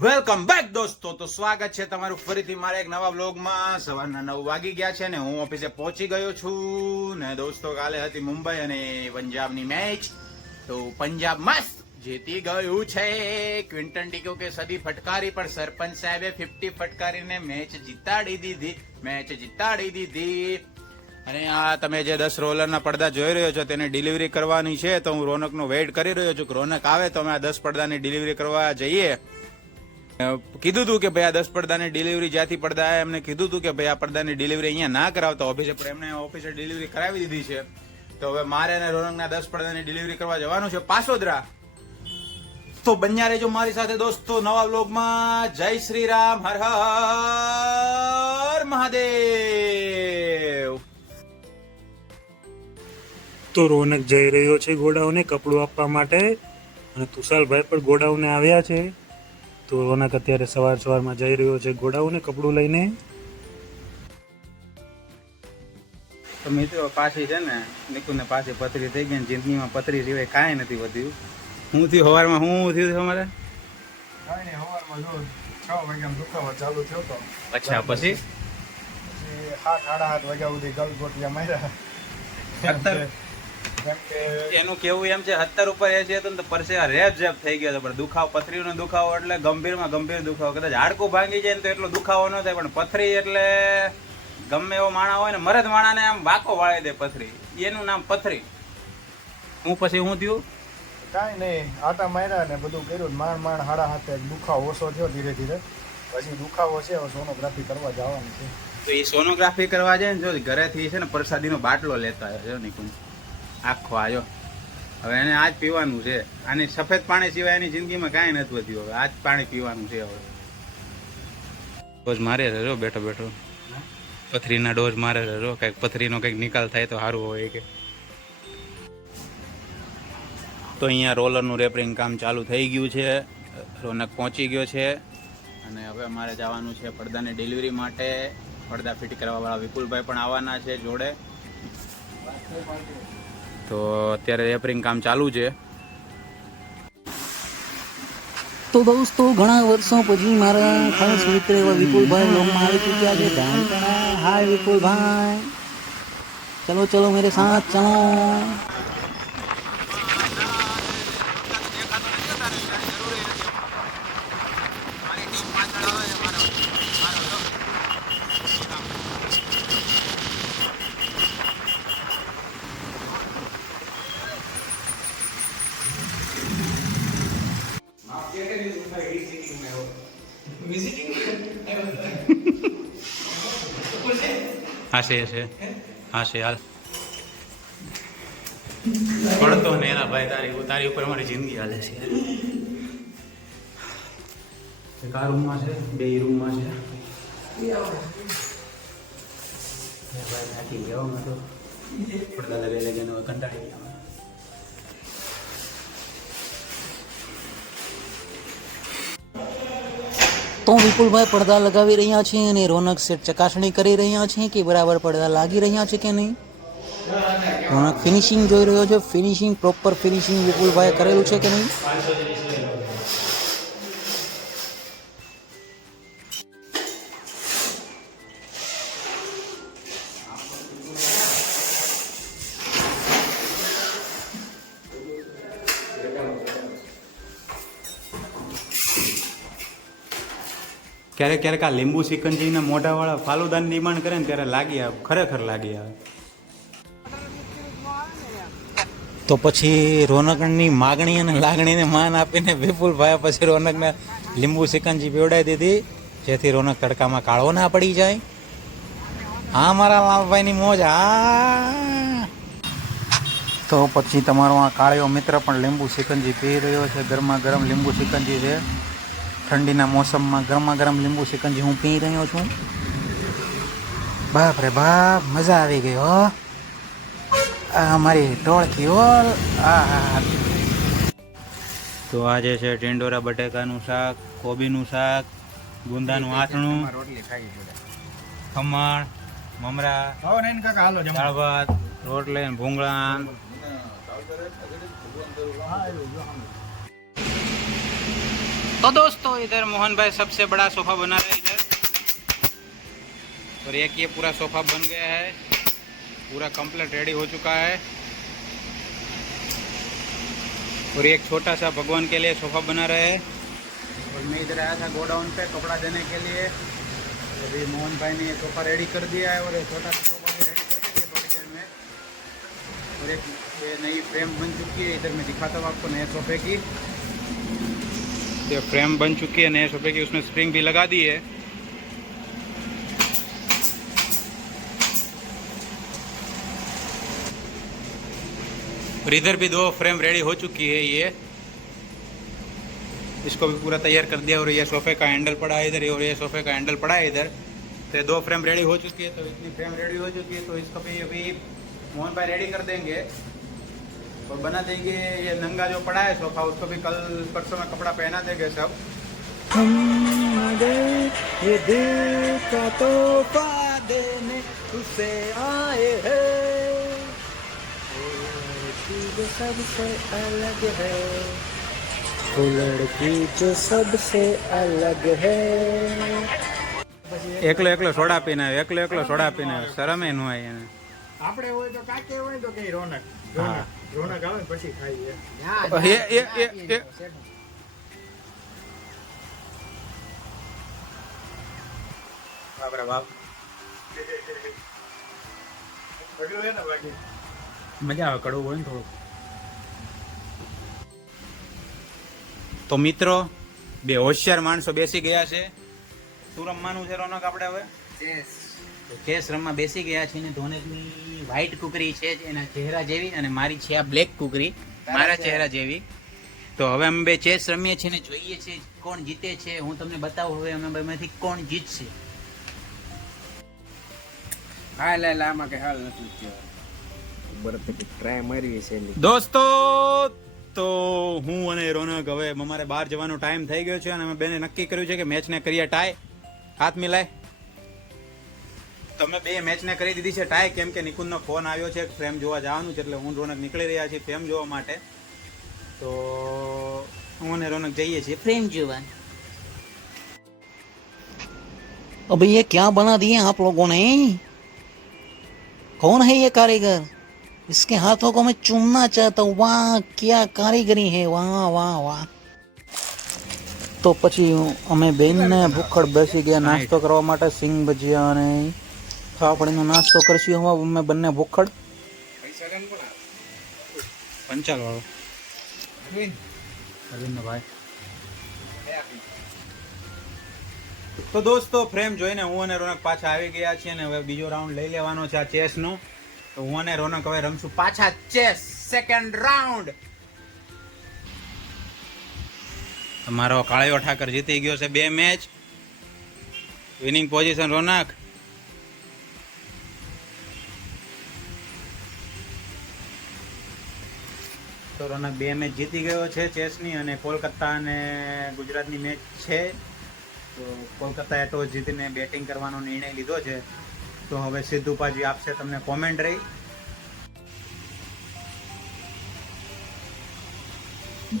Welcome back દોસ્તો. તો સ્વાગત છે તમારું ફરીથી મારા એક નવા વ્લોગમાં. સવારના 9 વાગી ગયા છે ને હું ઓફિસે પહોંચી ગયો છું ને દોસ્તો કાલે હતી મુંબઈ અને પંજાબની મેચ. તો પંજાબ મસ્ત જીતી ગયું છે. ક્વિન્ટન ડિકો કે સદી ફટકારી પણ સરપંચ સાહેબે 50 ફટકારીને મેચ જીતાડી દીધી. અને આ તમે જે 10 રોલરના પડદા જોઈ રહ્યો છો તેને ડિલિવરી કરવાની છે. તો હું રોનકનો વેઇટ કરી રહ્યો છું કે રોનક આવે તો અમે આ 10 પડદાની ડિલિવરી કરવા જઈએ. કીધું હતું કે ભાઈ આ 10 પડદાની ડિલિવરી જ્યાંથી પડદા આવ્યા એમને કીધું હતું કે ભાઈ આ પડદાની ડિલિવરી અહીંયા ના કરાવતા ઓફિસે, પણ એમને ઓફિસે ડિલિવરી કરાવી દીધી છે. તો હવે મારે અને રોનકના 10 પડદાની ડિલિવરી કરવા જવાનું છે પાસોદરા. તો બન્યા રહેજો મારી સાથે દોસ્તો નવા વ્લોગમાં. જય શ્રી રામ, હર હર મહાદેવ. તો રોનક જઈ રહ્યો છે ગોડાઉને કપડું આપવા માટે અને તુષાલભાઈ પણ ગોડાઉને આવ્યા છે. તો રોનક અત્યારે સવારમાં જઈ રહ્યો છે ગોડાઉને કપડું લઈને. તો મિત્રો પાછી છે ને નિકુને પાછી પથરી થઈ ગઈ. જિંદગીમાં પથરી સિવાય કાંઈ નથી વધ્યું. શું થયું સવારમાં? શું થયું અમારે? કાંઈ નહીં, સવારમાં જો 6 વાગ્યામાં દુખાવો ચાલુ થયો હતો. અચ્છા, પછી 7-7:30 વાગ્યા સુધી ગલગોટિયા માર્યા. કેમ કે એનું કેવું એમ છે 70 ઉપર એ છે તો પરસેવા રેપ જેપ થઈ ગયો હતો. પણ દુખાવો, પથરીનો દુખાવો એટલે ગંભીરમાં ગંભીર દુખાવો. કદાચ હાડકું ભાંગી જાય ને તો એટલો દુખાવો ન થાય, પણ પથરી એટલે ગમે એવો માણા હોય ને મરદ માણાને આમ વાકો વાળી દે પથરી. એનું નામ પથરી. હું પછી શું થયું? કાંઈ નહીં, આટા માર્યા ને બધું કર્યું. માંડ 7:30 દુખાવો ઓછો થયો ધીરે ધીરે. પછી દુખાવો છે, હવે સોનોગ્રાફી કરવા જવાનું છે. તો એ સોનોગ્રાફી કરવા જાય ને જો ઘરેથી છે ને પ્રસાદીનો બાટલો લેતા આવ્યો નિકુંજ. આખો આવ્યો. હવે એને આજ પીવાનું છે. આની સફેદ પાણી સિવાય એની જિંદગીમાં કાંઈ નથી વધ્યું. હવે આજ પાણી પીવાનું છે. હવે ડોઝ મારે રહ્યો બેઠો બેઠો, પથરીના ડોઝ મારે રહ્યો. કંઈક પથરીનો કંઈક નિકાલ થાય તો સારું હોય કે. તો અહીંયા રોલરનું રેપરિંગ કામ ચાલુ થઈ ગયું છે. રોનક પહોંચી ગયો છે અને હવે અમારે જવાનું છે પડદાની ડિલિવરી માટે. પડદા ફિટ કરવાવાળા વિપુલભાઈ પણ આવવાના છે જોડે. તો અત્યારે રેપરિંગ કામ ચાલુ છે. તો દોસ્તો ઘણા વર્ષો પછી મારા ખાસ મિત્ર એવા વિપુલભાઈ વ્લોગમાં આવી ચૂક્યા છે. હાય વિપુલભાઈ, ચલો ચલો મેરે સાથ ચલો. હાશે હાલ પડતો ને એના ભાઈ તારી ઉપર અમારી જિંદગી હાલે છે. એક આ રૂમમાં છે, 2 રૂમમાં છે. ભાઈ થાકી ગયો અમે તો પડદા લગાવી લગાવીને કંટાળી ગયા. તો વિપુલભાઈ પડદા લગાવી રહ્યા છે અને રોનક સેટ ચકાસણી કરી રહ્યા છે કે બરાબર પડદા લાગી રહ્યા છે કે નહીં. રોનક ફિનિશિંગ જોઈ રહ્યો છે. ફિનિશિંગ, પ્રોપર ફિનિશિંગ વિપુલભાઈ કરેલું છે કે નહીં. ક્યારેક ક્યારેક આ લીંબુ સિકંજીના મોઢાવાળા ફાલુદાની ડિમાન્ડ કરે ને ત્યારે લાગી આવે, ખરેખર લાગી આવે. તો પછી રોનકની માગણી અને લાગણીને માન આપીને વિપુલભાઈ પછી રોનકને લીંબુ સિકંજી પીવડાવી દીધી, જેથી રોનક તડકામાં કાળો ના પડી જાય. હા મારા લાલભાઈની મોજ. હા, તો પછી તમારો આ કાળિયો મિત્ર પણ લીંબુ સિકંજી પી રહ્યો છે. ગરમા ગરમ લીંબુ સિકંજી છે. ઠંડીના મોસમમાં ગરમા ગરમ લીંબુ સિકંજી હું પી રહ્યો છું. બાપ રે બાપ, મજા આવી ગઈ હો. આ મારી ટોળકી ઓલ. તો આજે છે ટિંડોરા બટેકાનું શાક, કોબીનું શાક, ગુંદાનું આથણું, ખમણ, મમરા, દાળ ભાત, રોટલી, ભૂંગળા. तो दोस्तों इधर मोहन भाई सबसे बड़ा सोफा बना रहे हैं इधर, और एक ये पूरा सोफा बन गया है, पूरा कंप्लीट रेडी हो चुका है। और एक छोटा सा भगवान के लिए सोफा बना रहे हैं। और मैं इधर आया था गोडाउन पे कपड़ा देने के लिए, अभी मोहन भाई ने ये सोफा रेडी कर दिया है, और ये छोटा सा सोफा भी रेडी कर दिया थोड़ी देर में। और एक ये नई फ्रेम बन चुकी है, इधर मैं दिखाता हूँ आपको नए सोफे की। ये फ्रेम बन चुकी है नए सोफे की, उसमें स्प्रिंग भी लगा दी है। और इधर भी 2 फ्रेम रेडी हो चुकी है, ये इसको भी पूरा तैयार कर दिया। और ये सोफे का हैंडल पड़ा है इधर, और ये सोफे का हैंडल पड़ा है इधर। तो 2 फ्रेम रेडी हो चुकी है, तो इतनी फ्रेम रेडी हो चुकी है, तो इसको भी अभी मोहन भाई रेडी कर देंगे और बना देंगे। ये नंगा जो पड़ा है सोफा, उसको भी कल परसों में कपड़ा पहना देंगे सब। ये दिल का तोहफा देने उसे आए हैं, जो सबसे अलग है, वो लड़की जो सबसे अलग है। એકલો એકલો સોડા પીને આવ્યો, એકલો સોડા પીને આવ્યો, શરમે ન હોય એને. આપણે હોય તો કાકે હોય તો કઈ રોનક રોનક આવે ને પછી ખાઈએ. બાપરે બાપ, બધું હે ને બાકી મજા આવે, કડવું હોય ને થોડું. તો મિત્રો 2 હોશિયાર માણસો બેસી ગયા છે. શું રમવાનું છે રોનક આપણે હવે? ચેસ રમવા બેસી ગયા છે ને. ધોનકની વ્હાઈટ કુકરી છે એના ચહેરા જેવી, અને મારી છે આ બ્લેક કુકરી મારા ચહેરા જેવી. તો હવે અમે 2 ચેસ રમીએ છીએ ને જોઈએ છીએ કોણ જીતે છે. હું તમને બતાવું હવે અમે બેમાંથી કોણ જીતશે. હા લે આમાં કે હાલ નથી થયો. બરાબર ટ્રાય મારવી છે દોસ્તો. તો હું અને રોનક હવે અમારે બહાર જવાનો ટાઈમ થઈ ગયો છે, અને અમે બેને નક્કી કર્યું છે કે મેચને કરીએ ટાઈ. હાથ મિલાય. તમે 2 મેચને કરી દીધી છે ટાઈ, કેમ કે નિકુંજનો ફોન આવ્યો છે ફ્રેમ જોવા જવાનું છે, એટલે હું રોનક નીકળી રહ્યા છીએ ફ્રેમ જોવા માટે. તો હું અને રોનક જઈએ છીએ ફ્રેમ જોવા. अबे ये क्या बना दिए आप लोगों ने? कौन है ये कारीगर? इसके हाथों को मैं चूमना चाहता हूँ. वाह क्या कारीगरी है, वाह वाह वाह. તો પછી અમે બેનને ભૂખડ બેસી ગયા નાસ્તો કરવા માટે. સિંગ ભજીયા અને ફાફડીનો નાસ્તો કરશું હવે અમે બંને ભૂખડ. પંચાલ વાળો અરવિંદ ભાઈ. તો દોસ્તો ફ્રેમ જોઈને હું અને રોનક પાછા આવી ગયા છીએ, અને હવે બીજો રાઉન્ડ લઈ લેવાનો છે આ ચેસનો. તો હું અને રોનક હવે રમશું પાછા ચેસ સેકન્ડ રાઉન્ડ. તમારો કાળિયો ઠાકર જીતી ગયો છે 2 મેચ. વિનિંગ પોઝિશન રોનક. તો રોનક 2 મેચ જીતી ગયો છે ચેસની, અને કોલકાતા અને ગુજરાતની મેચ છે. તો કોલકાતાએ ટોસ જીતીને બેટિંગ કરવાનો નિર્ણય લીધો છે. તો હવે સિદ્ધુ પાજી આપશે તમને કોમેન્ટ્રી.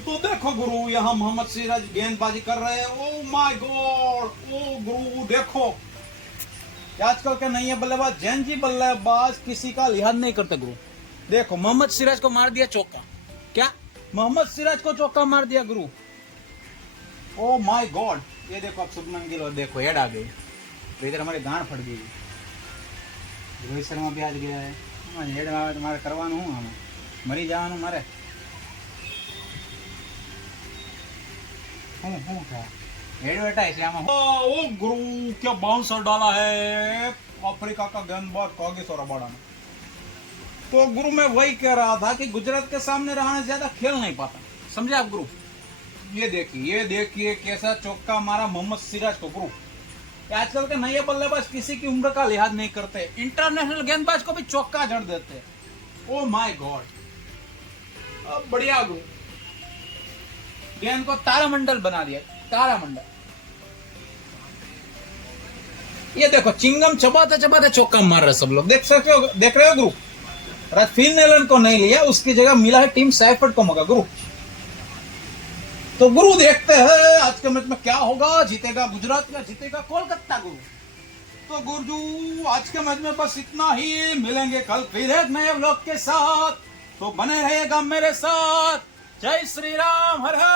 तो देखो गुरु, यहाँ मोहम्मद सिराज गेंदबाजी कर रहे हैं. ओ माय गॉड, ओ गुरु देखो, आजकल के नए बल्लेबाज जैनजी बल्लेबाज किसी का लिहाज नहीं करते गुरु. देखो मोहम्मद सिराज को मार दिया चौका. क्या मोहम्मद सिराज को चौका मार दिया गुरु. ओ माय गॉड, ये देखो अब शुभमन गिल, देखो हेड आ गई. इधर हमारी गांड फट गई. रोहित शर्मा भी आज गया है. हेड मारे करवाનું હું આમાં મરી જવાનું મારે. एडवर्टाइज ओ गुरु क्या बाउंसर डाला है अफ्रीका का गेंदबाज कागिसो रबाडा ने. तो गुरु मैं वही कह रहा था कि गुजरात के सामने रहने से ज्यादा खेल नहीं पाता. समझे आप गुरु? ये देखिए कैसा चौका मारा मोहम्मद सिराज को गुरु. आजकल के नए बल्लेबाज किसी की उम्र का लिहाज नहीं करते. इंटरनेशनल गेंदबाज को भी चौका जड़ देते. ओ माय गॉड, बढ़िया गुरु. गेंद को तारामंडल बना दिया, तारामंडल. ये देखो चिंगम चबाते चबाते चौका मार रहे सब लोग. देख रहे हो गुरु. फिल नेलन को नहीं लिया, उसकी जगह मिला है टीम सैफर्ड को मौका गुरु. तो गुरु देखते हैं आज के मैच में क्या होगा, जीतेगा गुजरात या जीतेगा कोलकाता गुरु। तो गुरुजू आज के मैच में बस इतना ही, मिलेंगे कल फिर एक नए व्लॉग के साथ, तो बने रहेगा मेरे साथ। जय श्री राम, हर हर